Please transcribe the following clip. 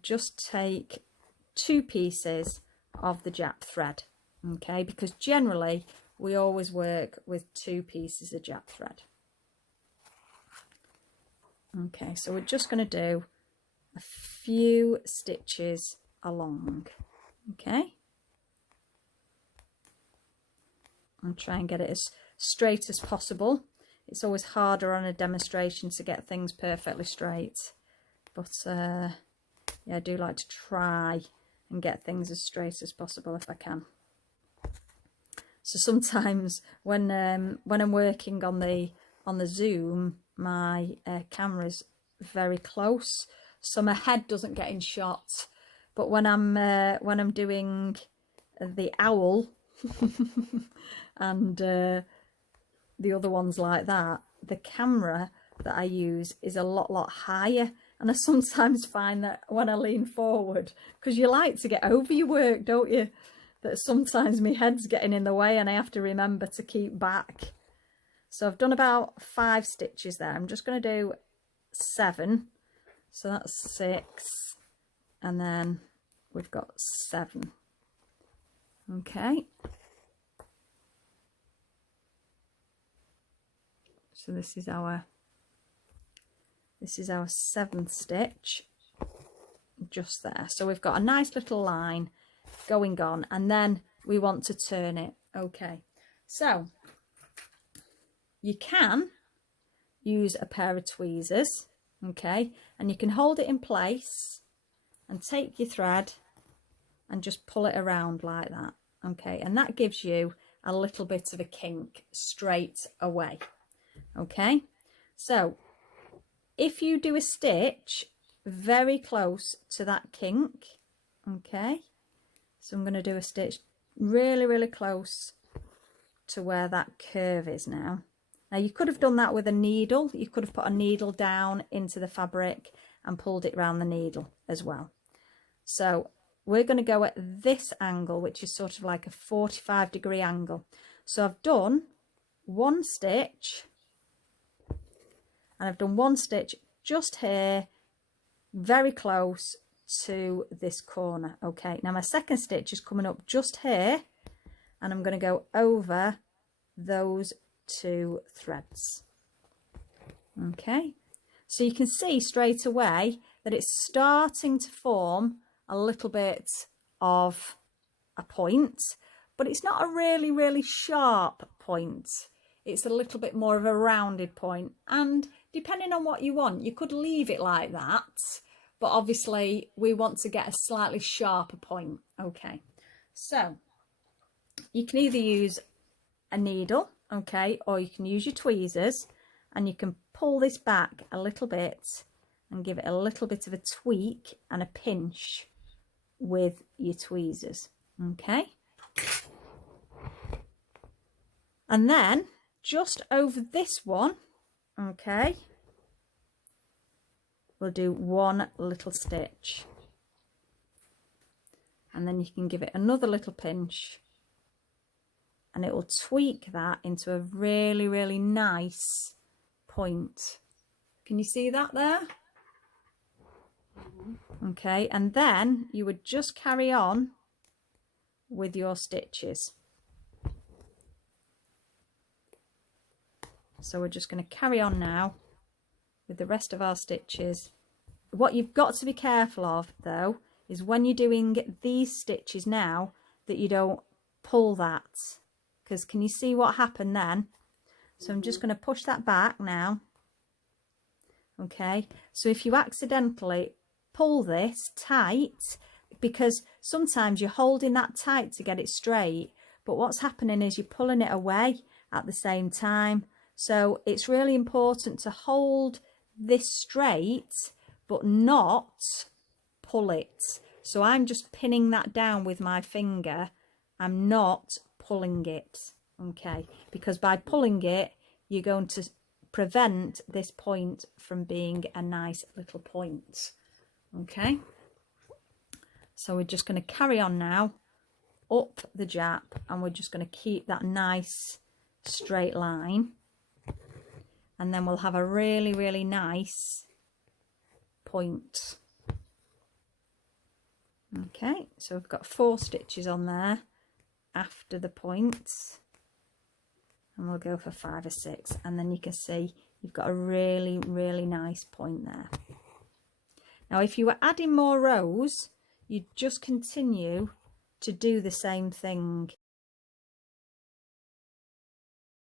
just take 2 pieces of the Jap thread, okay, because generally we always work with 2 pieces of Jap thread. Okay, so we're just going to do a few stitches along, okay, and try and get it as straight as possible. It's always harder on a demonstration to get things perfectly straight, but yeah, I do like to try and get things as straight as possible if I can. So sometimes when I'm working on the Zoom, my camera's very close, so my head doesn't get in shot. But when I'm doing the owl and the other ones like that, the camera that I use is a lot higher, and I sometimes find that when I lean forward, because you like to get over your work, don't you, that sometimes my head's getting in the way and I have to remember to keep back. So I've done about 5 stitches there. I'm just going to do 7, so that's 6, and then we've got 7. Okay, so this is our 7th stitch just there. So we've got a nice little line going on, and then we want to turn it. Okay, so you can use a pair of tweezers, okay, and you can hold it in place and take your thread and just pull it around like that, okay, and that gives you a little bit of a kink straight away. Okay, so if you do a stitch very close to that kink, okay, so I'm going to do a stitch really close to where that curve is now. Now you could have done that with a needle. You could have put a needle down into the fabric and pulled it around the needle as well. So we're going to go at this angle, which is sort of like a 45-degree angle. So I've done 1 stitch, and I've done 1 stitch just here, very close to this corner. Okay, now my second stitch is coming up just here, and I'm going to go over those 2 threads. Okay, so you can see straight away that it's starting to form a little bit of a point, but it's not a really sharp point. It's a little bit more of a rounded point, and depending on what you want, you could leave it like that, but obviously we want to get a slightly sharper point. Okay, so you can either use a needle, okay, or you can use your tweezers, and you can pull this back a little bit and give it a little bit of a tweak and a pinch with your tweezers. Okay, and then just over this one, okay, we'll do 1 little stitch, and then you can give it another little pinch, and it will tweak that into a really nice point. Can you see that there? Okay, and then you would just carry on with your stitches. So we're just going to carry on now with the rest of our stitches. What you've got to be careful of though is when you're doing these stitches now, that you don't pull that, because can you see what happened then? So I'm just going to push that back now. Okay, so if you accidentally pull this tight, because sometimes you're holding that tight to get it straight, but what's happening is you're pulling it away at the same time. So it's really important to hold this straight but not pull it. So I'm just pinning that down with my finger. I'm not pulling it, okay, because by pulling it you're going to prevent this point from being a nice little point. Okay, so we're just going to carry on now up the Jap, and we're just going to keep that nice straight line, and then we'll have a really nice point. Okay, so we've got 4 stitches on there after the points, and we'll go for 5 or 6, and then you can see you've got a really, really nice point there. Now if you were adding more rows, you'd just continue to do the same thing